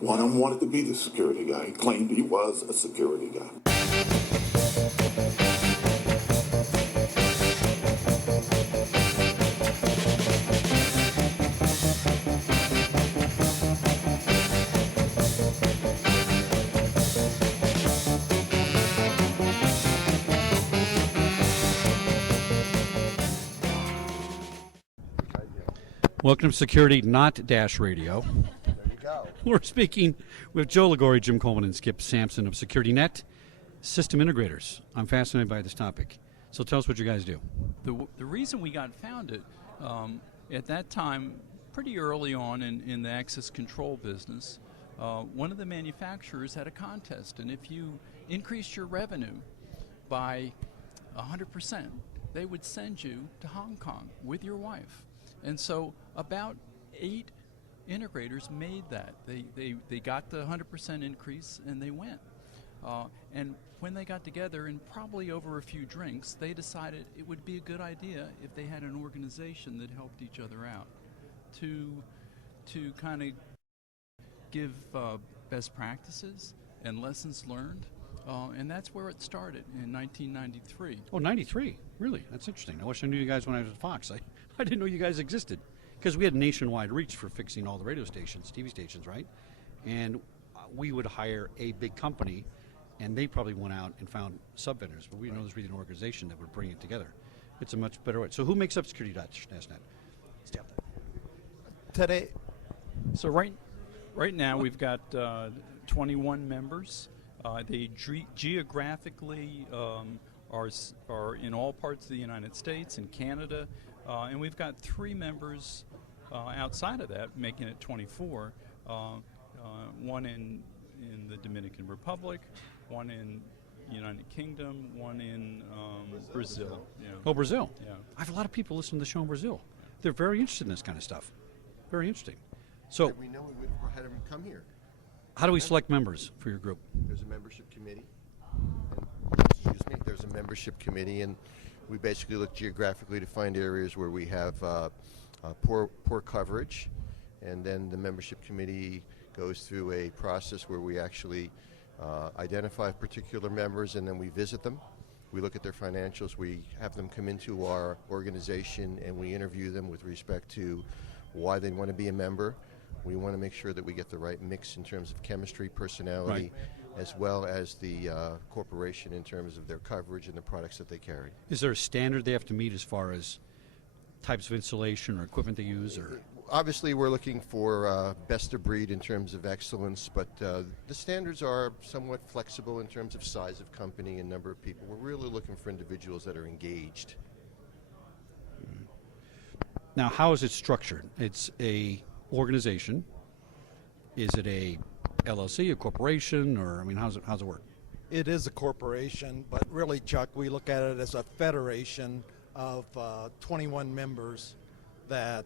One of them wanted to be the security guy. He claimed he was a security guy. Welcome to Security Not Dash Radio. There you go. We're speaking with Joe Ligori, Jim Coleman, and Skip Sampson of Security Net System Integrators. I'm fascinated by this topic. So tell us what you guys do. The reason we got founded at that time, pretty early on in the access control business, one of the manufacturers had a contest, and if you increased your revenue by 100%, they would send you to Hong Kong with your wife. And so about 8 integrators made that. They got the 100% increase and they went. And when they got together, and probably over a few drinks, they decided it would be a good idea if they had an organization that helped each other out to kind of give best practices and lessons learned. And that's where it started in 1993. Oh, 93. Really? That's interesting. I wish I knew you guys when I was at Fox. I didn't know you guys existed. Because we had nationwide reach for fixing all the radio stations, TV stations, right? And we would hire a big company, and they probably went out and found sub-vendors. But we didn't know there was really an organization that would bring it together. It's a much better way. So who makes up Security.net? Today, So right now we've got 21 members. They geographically are in all parts of the United States and Canada, and we've got 3 members outside of that, making it 24. One in the Dominican Republic, one in United Kingdom, one in Brazil. Yeah. Oh, Brazil. Yeah. I have a lot of people listening to the show in Brazil. They're very interested in this kind of stuff. Very interesting. So we know we would have had them come here. how do we select members for your group? There's a membership committee. There's a membership committee, and we basically look geographically to find areas where we have poor coverage, and then the membership committee goes through a process where we actually identify particular members, and then we visit them. We look at their financials. We have them come into our organization, and we interview them with respect to why they want to be a member. We want to make sure that we get the right mix in terms of chemistry, personality, as well as the corporation in terms of their coverage and the products that they carry. Is there a standard they have to meet as far as types of insulation or equipment they use? Or Obviously, we're looking for best of breed in terms of excellence, but the standards are somewhat flexible in terms of size of company and number of people. We're really looking for individuals that are engaged. Now, how is it structured? It's a organization. Is it a LLC, a corporation, or I mean, how's it work? It is a corporation, but really, Chuck, we look at it as a federation of 21 members that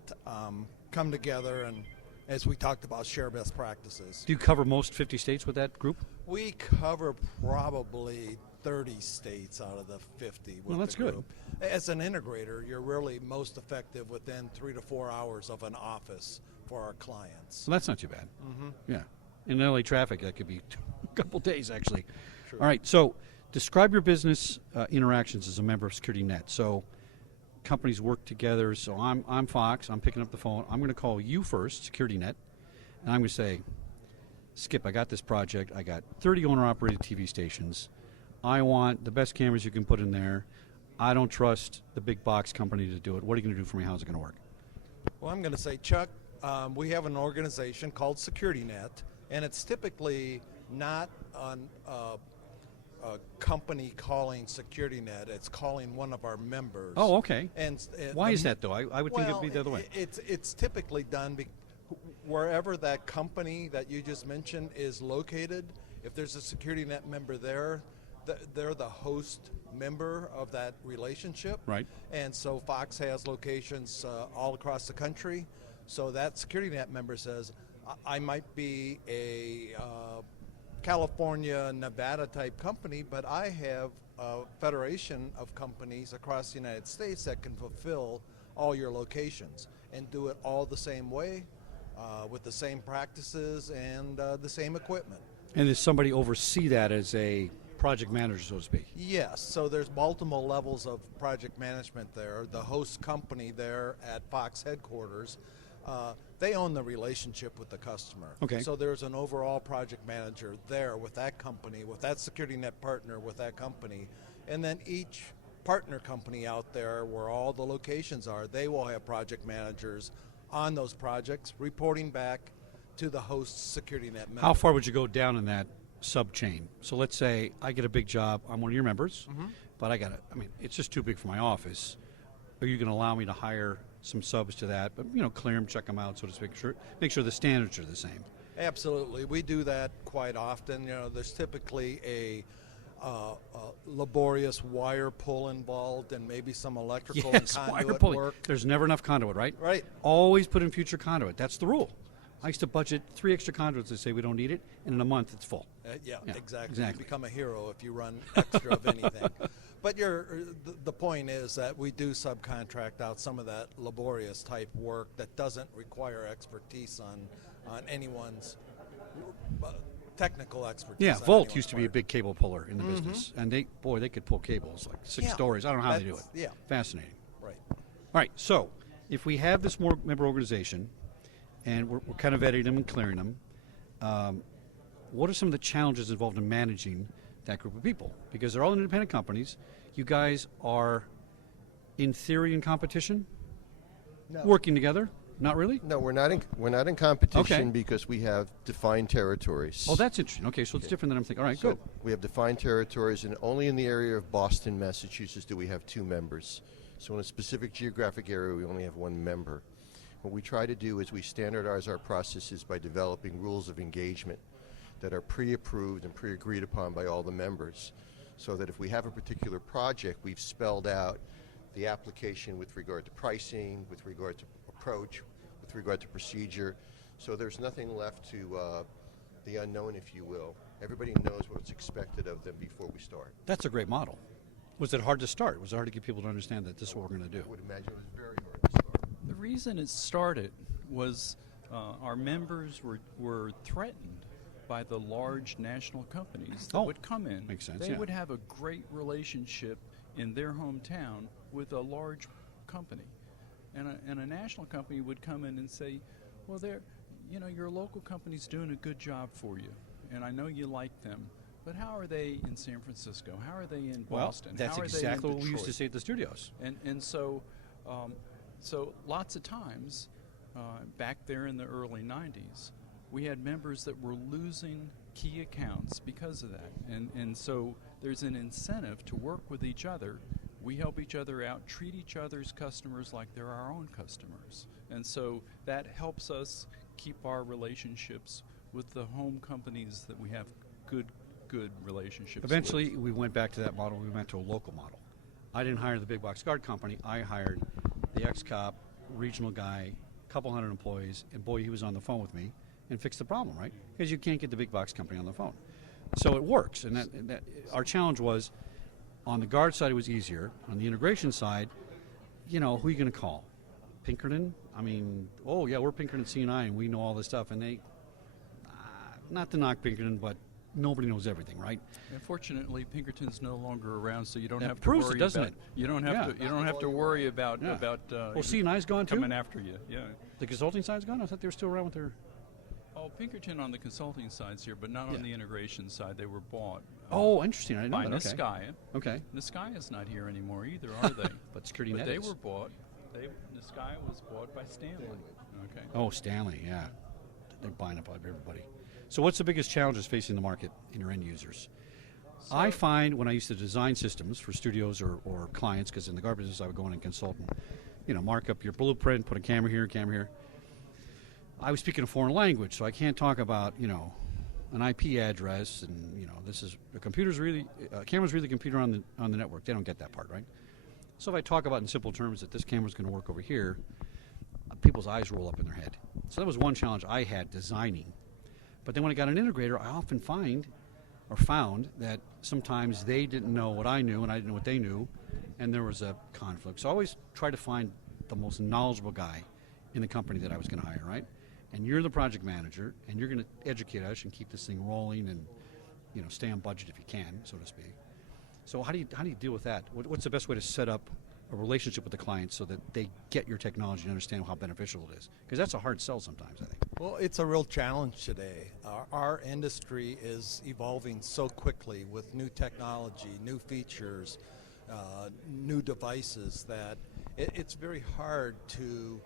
come together and, as we talked about, share best practices. Do you cover most 50 states with that group? We cover probably 30 states out of the 50 with Well, that's the good. group. As an integrator, you're really most effective within 3 to 4 hours of an office for our clients. Well, that's not too bad. Yeah. In LA traffic, that could be a couple days, actually. True. All right, so describe your business interactions as a member of Security Net. So companies work together. So I'm Fox. I'm picking up the phone. I'm going to call you first, Security Net, and I'm going to say, Skip, I got this project. I got 30 owner-operated TV stations. I want the best cameras you can put in there. I don't trust the big box company to do it. What are you going to do for me? How's it going to work? Well, I'm going to say, Chuck, we have an organization called Security Net, and it's typically not a company calling Security Net. It's calling one of our members. Oh, okay. And Why is that, though? I would think it would be the other way. It's typically done wherever that company that you just mentioned is located. If there's a Security Net member there, they're the host member of that relationship. Right. And so Fox has locations all across the country. So that Security Net member says, I might be a California, Nevada type company, but I have a federation of companies across the United States that can fulfill all your locations and do it all the same way, with the same practices and the same equipment. And does somebody oversee that as a project manager, so to speak? Yes, so there's multiple levels of project management there. The host company there at Fox headquarters, they own the relationship with the customer. Okay. So there's an overall project manager there with that company, with that security net partner, with that company. And then each partner company out there where all the locations are, they will have project managers on those projects reporting back to the host security net member. How far would you go down in that sub chain? So let's say I get a big job, I'm one of your members, but it's just too big for my office. Are you going to allow me to hire some subs to that, but clear them, check them out, so to speak, make sure the standards are the same? Absolutely, we do that quite often. There's typically a laborious wire pull involved and maybe some electrical and conduit wire pulling. work. There's never enough conduit, right? Right. Always put in future conduit. That's the rule. I used to budget 3 extra conduits to say we don't need it, and in a month it's full. Yeah, exactly. You become a hero if you run extra of anything. But the point is that we do subcontract out some of that laborious type work that doesn't require expertise on anyone's technical expertise. Yeah, on Volt anyone's used to be a part. big cable puller in the business, and they could pull cables like 6 stories. I don't know how they do it. Yeah. Fascinating. Right. All right, so if we have this more member organization, and we're kind of editing them and clearing them, what are some of the challenges involved in managing that group of people? Because they're all independent companies. You guys are, in theory, in competition? No. Working together? Not really? No, we're not in competition Okay. because we have defined territories. Oh, that's interesting. Okay, so it's different than I'm thinking. All right, So good. we have defined territories, and only in the area of Boston, Massachusetts, do we have 2 members. So in a specific geographic area, we only have 1 member. What we try to do is we standardize our processes by developing rules of engagement that are pre-approved and pre-agreed upon by all the members, so that if we have a particular project, we've spelled out the application with regard to pricing, with regard to approach, with regard to procedure. So there's nothing left to the unknown, if you will. Everybody knows what's expected of them before we start. That's a great model. Was it hard to start? Was it hard to get people to understand that this is what we're going to do? I would imagine it was very hard to start. The reason it started was our members were threatened by the large national companies that would come in. Makes sense, They yeah. would have a great relationship in their hometown with a large company. And a national company would come in and say, well, your local company's doing a good job for you, and I know you like them, but how are they in San Francisco? How are they in Boston? That's how are exactly they in what we used to Detroit? say at the studios. And so lots of times, back there in the early 90s, we had members that were losing key accounts because of that. And so there's an incentive to work with each other. We help each other out, treat each other's customers like they're our own customers. And so that helps us keep our relationships with the home companies that we have good relationships Eventually, with. we went back to that model. We went to a local model. I didn't hire the big box guard company. I hired the ex-cop, regional guy, couple hundred employees, and boy, he was on the phone with me and fixed the problem, right? Because you can't get the big box company on the phone. So it works. And that our challenge was, on the guard side, it was easier. On the integration side, who are you going to call? Pinkerton? We're Pinkerton C&I, and we know all this stuff. And they, not to knock Pinkerton, but nobody knows everything, right? Unfortunately, Pinkerton's no longer around, so you don't That have to proves worry it, doesn't about it? You don't have to. You don't have to worry about Yeah. about. C&I's gone too? coming after you. Yeah. The consulting side's gone? I thought they were still around with their... Oh, Pinkerton on the consulting side's here, but not Yeah. on the integration side. They were bought. Interesting. I didn't know by that. Okay. Niskaya. Okay. Niskaya's not here anymore either, are they? But Security But Net they is. were bought. Niskaya was bought by Stanley. Okay. Oh, Stanley, yeah. They're buying up everybody. So what's the biggest challenges facing the market in your end users? I find when I used to design systems for studios or clients, because in the guard business I would go in and consult and mark up your blueprint, put a camera here. I was speaking a foreign language, so I can't talk about, an IP address and, this is a camera's really the computer on the network. They don't get that part, right? So if I talk about in simple terms that this camera's going to work over here, people's eyes roll up in their head. So that was one challenge I had designing. But then when I got an integrator, I often found that sometimes they didn't know what I knew and I didn't know what they knew, and there was a conflict. So I always try to find the most knowledgeable guy in the company that I was going to hire, right? and you're the project manager, and you're going to educate us and keep this thing rolling, and stay on budget if you can, so to speak. So how do you deal with that? What's the best way to set up a relationship with the client so that they get your technology and understand how beneficial it is? Because that's a hard sell sometimes, I think. Well, it's a real challenge today. Our industry is evolving so quickly with new technology, new features, new devices that it's very hard to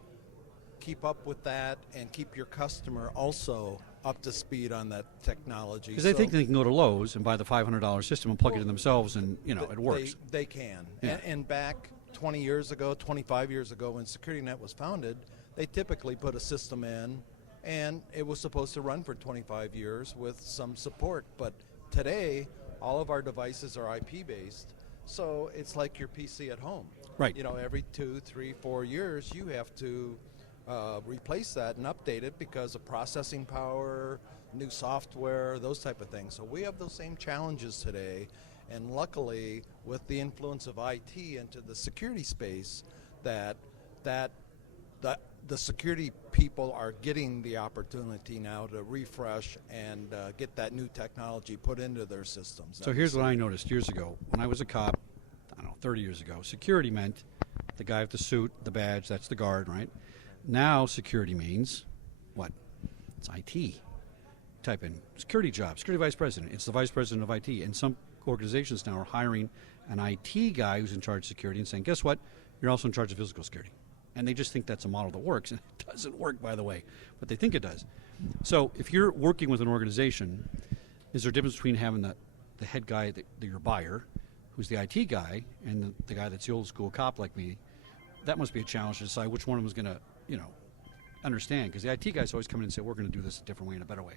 keep up with that and keep your customer also up to speed on that technology. Because they think they can go to Lowe's and buy the $500 system and plug it in themselves, and it works. They can. Yeah. And back 20 years ago, 25 years ago, when SecurityNet was founded, they typically put a system in, and it was supposed to run for 25 years with some support. But today, all of our devices are IP-based, so it's like your PC at home. Right. Every 2, 3, 4 years, you have to replace that and update it because of processing power, new software, those type of things. So we have those same challenges today, and luckily with the influence of IT into the security space, that the security people are getting the opportunity now to refresh and get that new technology put into their systems. So here's what I noticed years ago. When I was a cop, 30 years ago, security meant the guy with the suit, the badge, that's the guard, right? Now security means what? It's IT. Type in security job, security vice president. It's the vice president of IT. And some organizations now are hiring an IT guy who's in charge of security and saying, guess what? You're also in charge of physical security. And they just think that's a model that works. And it doesn't work, by the way, but they think it does. So if you're working with an organization, is there a difference between having the head guy, your buyer, who's the IT guy, and the guy that's the old school cop like me? That must be a challenge to decide which one of them is going to, understand. Because the IT guys always come in and say, we're going to do this a different way and a better way.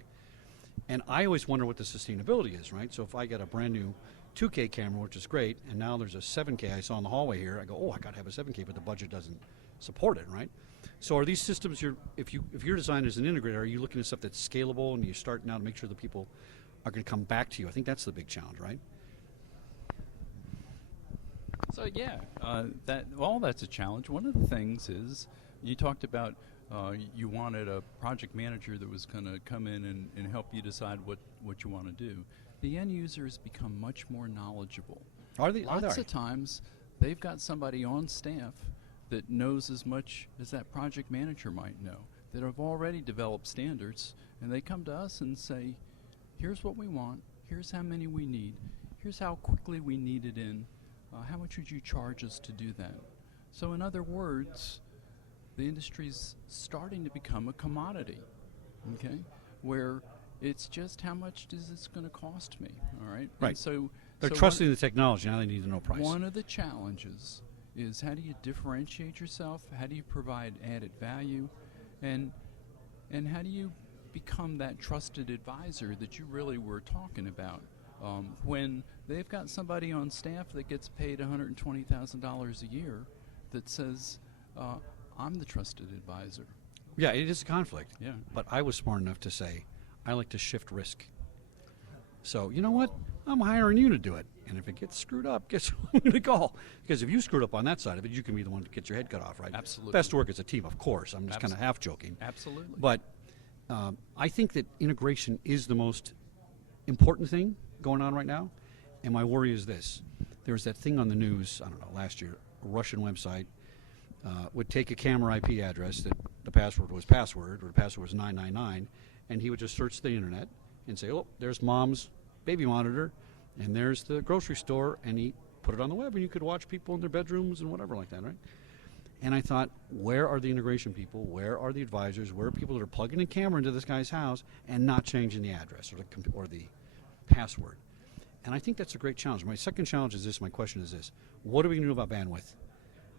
And I always wonder what the sustainability is, right? So if I get a brand new 2K camera, which is great, and now there's a 7K I saw in the hallway here, I go, oh, I got to have a 7K, but the budget doesn't support it, right? So are these systems, if you're designed as an integrator, are you looking at stuff that's scalable, and you start now to make sure that people are going to come back to you? I think that's the big challenge, right? So yeah, that's a challenge. One of the things is you talked about you wanted a project manager that was going to come in and help you decide what you want to do. The end users become much more knowledgeable. Are they? Lots of times they've got somebody on staff that knows as much as that project manager might know, that have already developed standards, and they come to us and say, here's what we want, here's how many we need, here's how quickly we need it in, how much would you charge us to do that? So in other words, the industry's starting to become a commodity, okay, where it's just how much is this going to cost me, all right? Right. And so they're trusting the technology, now they need to know price. One of the challenges is how do you differentiate yourself, how do you provide added value, and how do you become that trusted advisor that you really were talking about when they've got somebody on staff that gets paid $120,000 a year that says, I'm the trusted advisor. Yeah, it is a conflict. Yeah. But I was smart enough to say, I like to shift risk. So, you know what? I'm hiring you to do it. And if it gets screwed up, guess who I'm going to call? Because if you screwed up on that side of it, you can be the one that gets your head cut off, right? Absolutely. Best work as a team, of course. I'm just kind of half joking. Absolutely. But I think that integration is the most important thing going on right now. And my worry is this. There was that thing on the news, I don't know, last year, a Russian website would take a camera IP address that the password was password, or the password was 999, and he would just search the internet and say, oh, there's mom's baby monitor, and there's the grocery store, and he put it on the web, and you could watch people in their bedrooms and whatever like that, right? And I thought, where are the integration people? Where are the advisors? Where are people that are plugging a camera into this guy's house and not changing the address or the password? And I think that's a great challenge. My second challenge is this, my question is this. What are we going to do about bandwidth?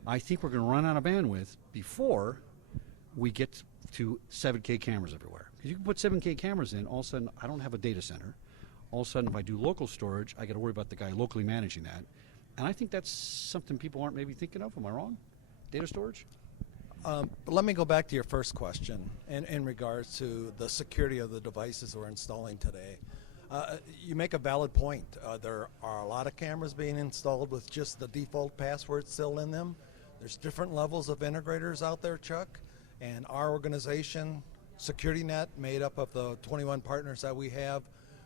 I think we're going to run out of bandwidth before we get to 7K cameras everywhere. Because you can put 7K cameras in, all of a sudden I don't have a data center. All of a sudden if I do local storage, I got to worry about the guy locally managing that. And I think that's something people aren't maybe thinking of. Am I wrong? Data storage? But let me go back to your first question in regards to the security of the devices we're installing today. You make a valid point. There are a lot of cameras being installed with just the default password still in them. There's different levels of integrators out there, Chuck, and our organization SecurityNet, made up of the 21 partners that we have,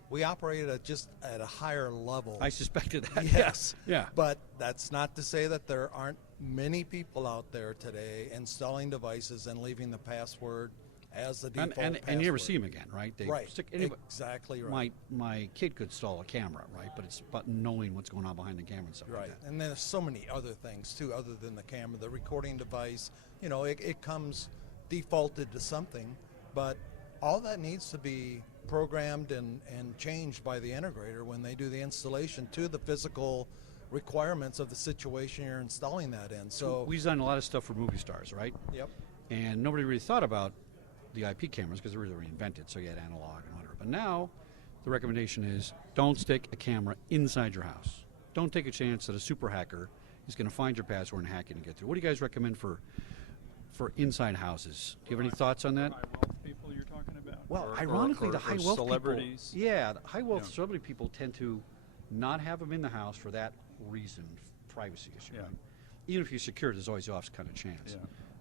we operate at a higher level. I suspected that. Yes. Yeah. But that's not to say that there aren't many people out there today installing devices and leaving the password as the default password. And you never see them again, right? They Right. Anybody, Exactly right. my kid could install a camera, right? But it's about knowing what's going on behind the camera and stuff Right. like that. And then there's so many other things too, other than the camera, the recording device. You know, it comes defaulted to something, but all that needs to be programmed and changed by the integrator when they do the installation to the physical requirements of the situation you're installing that in. So We've done a lot of stuff for movie stars, right? Yep. And nobody really thought about the IP cameras because they were reinvented, so you had analog and whatever. But now the recommendation is don't stick a camera inside your house. Don't take a chance that a super hacker is going to find your password and hack it and get through. What do you guys recommend for inside houses? Do you have any thoughts on that? High wealth people you're talking about? Well, Or- ironically, or- the or high wealth celebrities? people, yeah, the high wealth Yeah. celebrity people tend to not have them in the house for that reason, privacy issue. Yeah. Right? Even if you secure it, there's always the off kind of chance.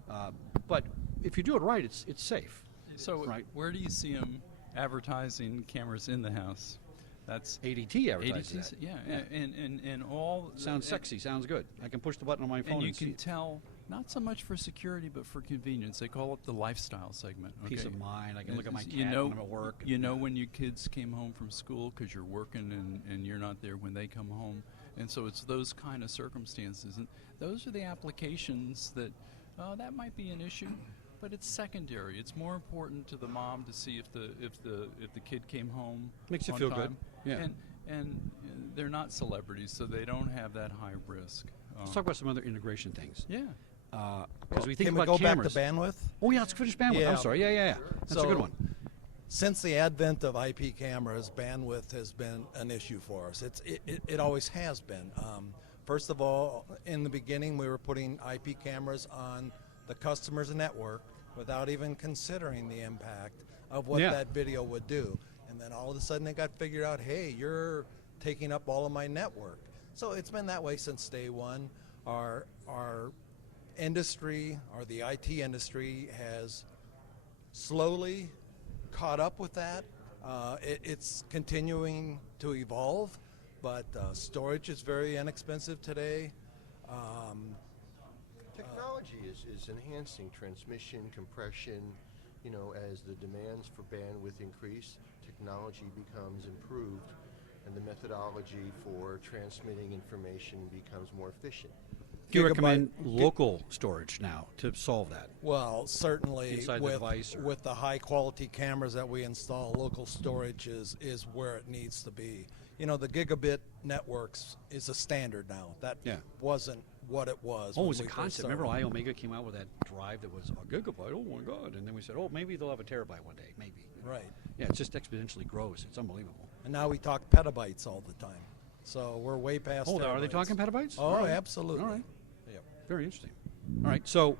Yeah. But if you do it right, it's safe. So Right. where do you see them advertising cameras in the house? That's ADT advertises that. yeah, and all Sounds sexy. Sounds good. I can push the button on my phone and you see can it. tell not so much for security but for convenience. They call it the lifestyle segment. Peace okay? of mind. I can look at my cat You know, when I'm at work. You know when your kids came home from school because you're working and you're not there when they come home, and so it's those kind of circumstances, and those are the applications that that might be an issue, but it's secondary. It's more important to the mom to see if the kid came home. Makes you on feel good. time. Yeah. And they're not celebrities, so they don't have that high risk. Let's talk about some other integration things. Yeah. Because we think can we about go cameras. back to bandwidth? Oh yeah, let's finish bandwidth. Yeah. I'm sorry. Yeah. That's a good So- one. Since the advent of IP cameras, bandwidth has been an issue for us. It always has been. First of all, in the beginning, we were putting IP cameras on the customer's network without even considering the impact of what Yeah. that video would do. And then all of a sudden it got figured out, hey, you're taking up all of my network. So it's been that way since day one. Our industry, or the IT industry, has slowly caught up with that. It's continuing to evolve, but storage is very inexpensive today. Technology is enhancing transmission, compression. You know, as the demands for bandwidth increase, technology becomes improved, and the methodology for transmitting information becomes more efficient. Do you Gigabyte- recommend local storage now to solve that? Well, certainly Inside the with, device or- with the high quality cameras that we install, local storage is where it needs to be. You know, the gigabit networks is a standard now. That Yeah. wasn't what it was. Oh, it when was a we first concept. Remember started. Omega came out with that drive that was a gigabyte? Oh my God. And then we said, oh, maybe they'll have a terabyte one day. Maybe. Right. Yeah, it just exponentially grows. It's unbelievable. And now we talk petabytes all the time. So we're way past Oh, are they terabytes. talking petabytes? Oh, All right. absolutely. All right. Yep. Very interesting. All right, so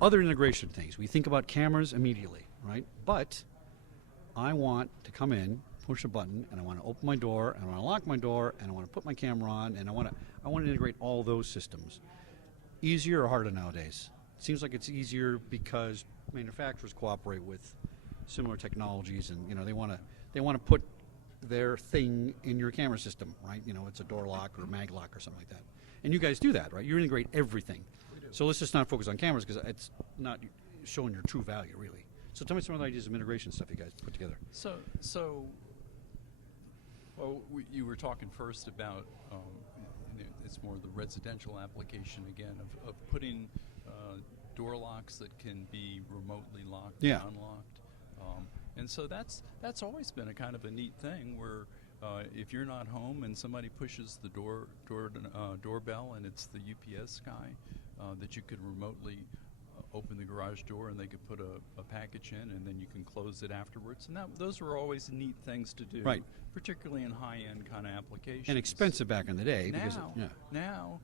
other integration things. We think about cameras immediately, right? But I want to come in, push a button, and I want to open my door, and I want to lock my door, and I want to put my camera on, and I want to integrate all those systems. Easier or harder nowadays? It seems like it's easier because manufacturers cooperate with similar technologies, and they want to put their thing in your camera system, right? It's a door lock or a mag lock or something like that. And you guys do that, right? You integrate everything. So let's just not focus on cameras because it's not showing your true value, really. So tell me some of the ideas of integration stuff you guys put together. You were talking first about it's more the residential application again of putting door locks that can be remotely locked Yeah. and unlocked, and so that's always been a kind of a neat thing where if you're not home and somebody pushes the doorbell and it's the UPS guy, that you could remotely open the garage door and they could put a package in and then you can close it afterwards. And those were always neat things to do, Right. particularly in high-end kind of applications. And expensive back in the day. because Now,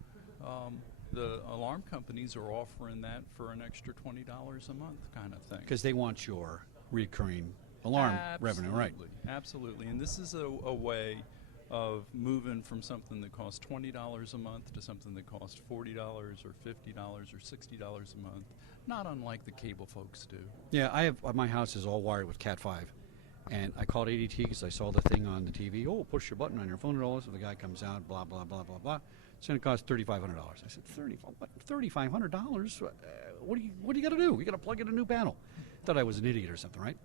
the alarm companies are offering that for an extra $20 a month kind of thing. Because they want your recurring alarm revenue, right? Absolutely. And this is a way of moving from something that costs $20 a month to something that costs $40 or $50 or $60 a month. not unlike the cable folks do. Yeah, my house is all wired with Cat 5. And I called ADT because I saw the thing on the TV. Oh, push your button on your phone and all this. So the guy comes out, blah, blah, blah, blah, blah. It's going to cost $3,500. I said, $3,500? What do you got to do? You got to plug in a new panel. Thought I was an idiot or something, right?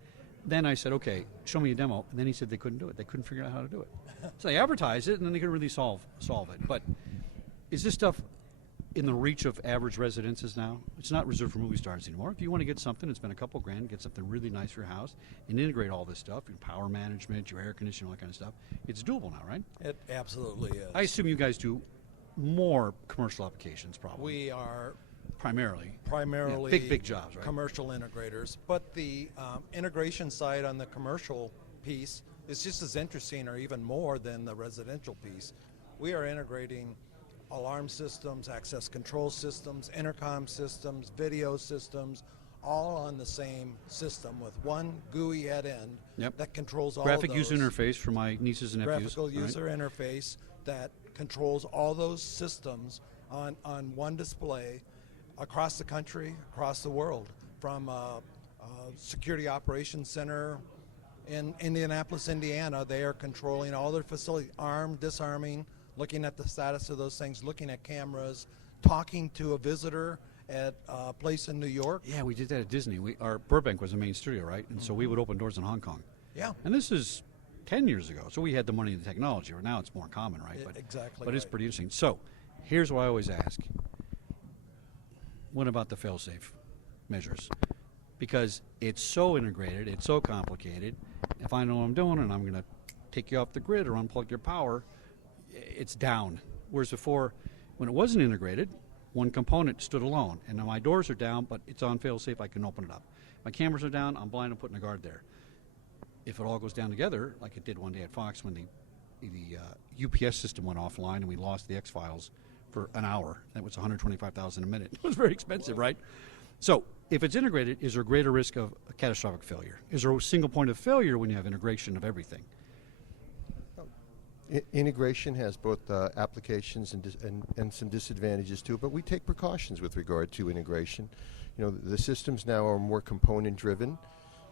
Then I said, okay, show me a demo. And then he said they couldn't do it. They couldn't figure out how to do it. So they advertised it, and then they couldn't really solve it. But is this stuff in the reach of average residences now? It's not reserved for movie stars anymore. If you want to get something, it's been a couple grand, get something really nice for your house, and integrate all this stuff, your power management, your air conditioning, all that kind of stuff. It's doable now, right? It absolutely is. I assume you guys do more commercial applications, probably. We are primarily primarily yeah, big jobs, right? Commercial integrators, but the integration side on the commercial piece is just as interesting or even more than the residential piece. We are integrating alarm systems, access control systems, intercom systems, video systems, all on the same system with one GUI head end that controls all graphic of those. user interface for my nieces and nephews. Graphical user interface that controls all those systems on one display across the country, across the world, from a security operations center in Indianapolis, Indiana. They are controlling all their facilities, disarming, looking at the status of those things, looking at cameras, talking to a visitor at a place in New York. Yeah, we did that at Disney. Our Burbank was the main studio, right? And so we would open doors in Hong Kong. Yeah. And this is 10 years ago, so we had the money and the technology. Where now it's more common, right? Exactly. But it's pretty interesting. So here's what I always ask. What about the fail-safe measures? Because it's so integrated, it's so complicated. If I know what I'm doing and I'm going to take you off the grid or unplug your power, it's down. Whereas before, when it wasn't integrated, one component stood alone. And now my doors are down, but it's on fail-safe, I can open it up. My cameras are down, I'm blind, I'm putting a guard there. If it all goes down together, like it did one day at Fox when the UPS system went offline and we lost the X-Files for an hour. That was $125,000 a minute. It was very expensive, right? So if it's integrated, is there a greater risk of a catastrophic failure? Is there a single point of failure when you have integration of everything? Integration has both applications and some disadvantages too, but we take precautions with regard to integration. You know, the systems now are more component driven,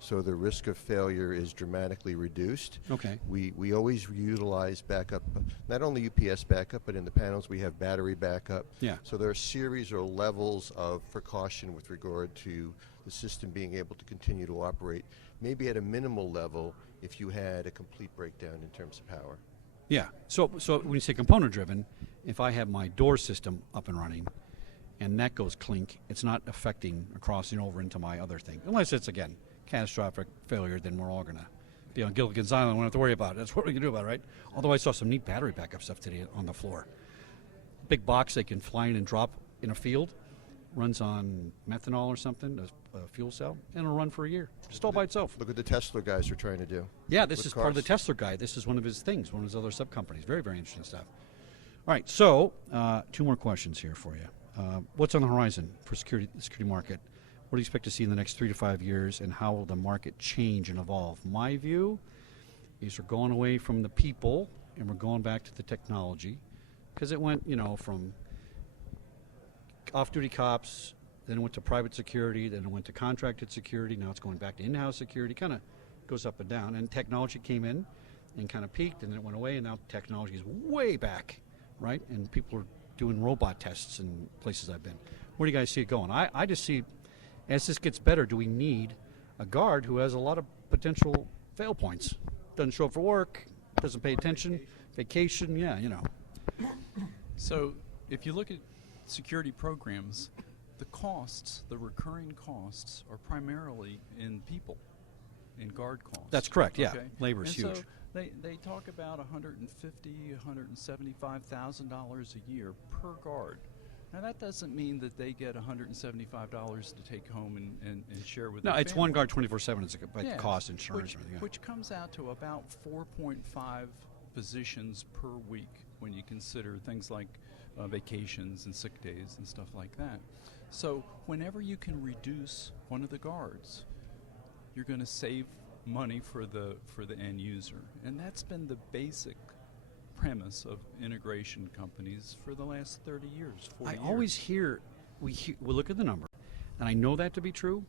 so the risk of failure is dramatically reduced. Okay. We always utilize backup, not only UPS backup, but in the panels we have battery backup. Yeah. So there are series or levels of precaution with regard to the system being able to continue to operate, maybe at a minimal level if you had a complete breakdown in terms of power. Yeah. So when you say component driven, if I have my door system up and running and that goes clink, it's not affecting or crossing over into my other thing. Unless it's, again, catastrophic failure, then we're all going to be on Gilligan's Island. We don't have to worry about it. That's what we can do about it, right? Although I saw some neat battery backup stuff today on the floor. Big box they can fly in and drop in a field, runs on methanol or something, a fuel cell, and it'll run for a year, just all by itself. Look what the Tesla guys are trying to do. Yeah, this is cars. part of the Tesla guy. This is one of his things, one of his other sub-companies. Very, very interesting stuff. All right, so two more questions here for you. What's on the horizon for the security market? What do you expect to see in the next 3 to 5 years, and how will the market change and evolve? My view is we're going away from the people, and we're going back to the technology, because it went, from off-duty cops, then it went to private security, then it went to contracted security, now it's going back to in-house security, kind of goes up and down. And technology came in and kind of peaked, and then it went away, and now technology is way back, right? And people are doing robot tests in places I've been. Where do you guys see it going? I just see, as this gets better, do we need a guard who has a lot of potential fail points? Doesn't show up for work, doesn't pay attention, vacation, So if you look at security programs, the costs, the recurring costs, are primarily in people, in guard costs. That's correct, yeah. Okay? Labor is And huge. So they talk about $150,000, $175,000 a year per guard. Now that doesn't mean that they get $175 to take home and share with No, their it's family. one guard 24/7. It's by Yeah, cost, insurance, everything. Yeah. which comes out to about 4.5 positions per week when you consider things like vacations and sick days and stuff like that. So whenever you can reduce one of the guards, you're going to save money for the end user, and that's been the basic premise of integration companies for the last 30 years, 40 years. I always hear, we look at the number, and I know that to be true,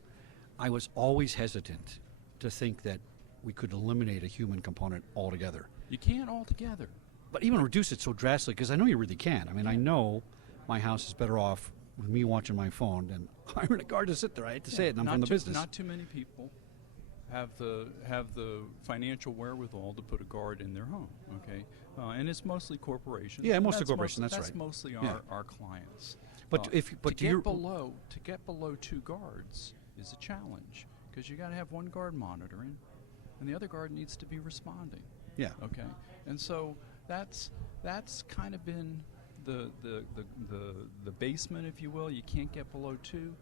I was always hesitant to think that we could eliminate a human component altogether. You can't altogether. But even reduce it so drastically, because I know you really can. I mean, I know my house is better off with me watching my phone than hiring a guard to sit there. I hate to say it, and I'm from the business. Not too many people have the financial wherewithal to put a guard in their home. Okay, and it's mostly corporations. Yeah, and mostly corporations. That's right. That's mostly Yeah. our clients. But to get below 2 guards is a challenge, because you got to have one guard monitoring, and the other guard needs to be responding. Yeah. Okay, and so that's kind of been the basement, if you will. You can't get below 2.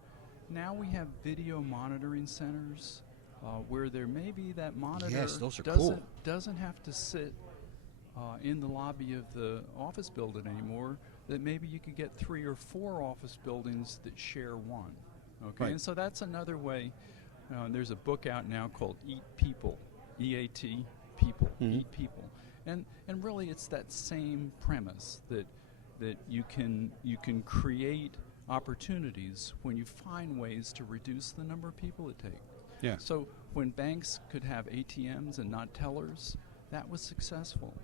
Now we have video monitoring centers where there may be that monitor those are cool. doesn't have to sit in the lobby of the office building anymore. That maybe you could get 3 or 4 office buildings that share one. Okay, Right. and so that's another way. There's a book out now called Eat People, EAT People, Eat People, and really it's that same premise that you can create opportunities when you find ways to reduce the number of people it takes. Yeah. So when banks could have ATMs and not tellers, that was successful.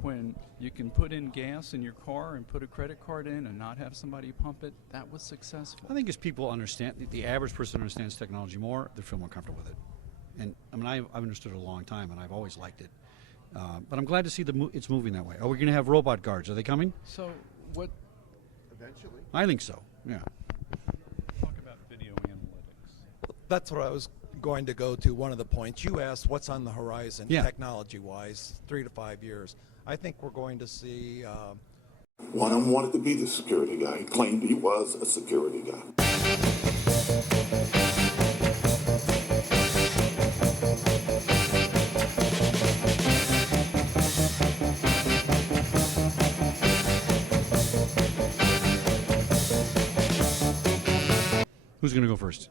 When you can put in gas in your car and put a credit card in and not have somebody pump it, that was successful. I think as people understand, the average person understands technology more, they feel more comfortable with it. And I mean, I've understood it a long time, and I've always liked it. But I'm glad to see it's moving that way. Are we going to have robot guards? Are they coming? So what? Eventually. I think so. Yeah. Talk about video analytics. That's what I was going to go to. One of the points you asked, what's on the horizon, Yeah. technology-wise, 3 to 5 years. I think we're going to see. One of them wanted to be the security guy. He claimed he was a security guy. Who's going to go first?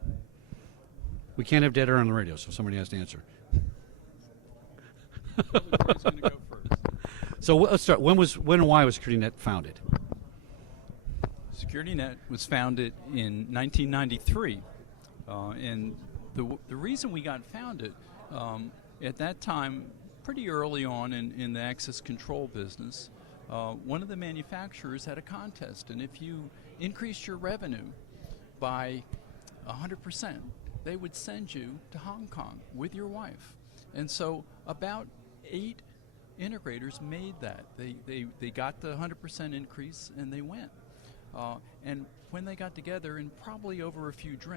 We can't have dead air on the radio, so somebody has to answer. Who's going to go first? So let's start. When and why was SecurityNet founded? SecurityNet was founded in 1993, and the reason we got founded at that time, pretty early on in the access control business, one of the manufacturers had a contest, and if you increased your revenue by 100%, they would send you to Hong Kong with your wife. And so about 8 integrators made that. They got the 100% increase, and they went. And when they got together, and probably over a few drinks,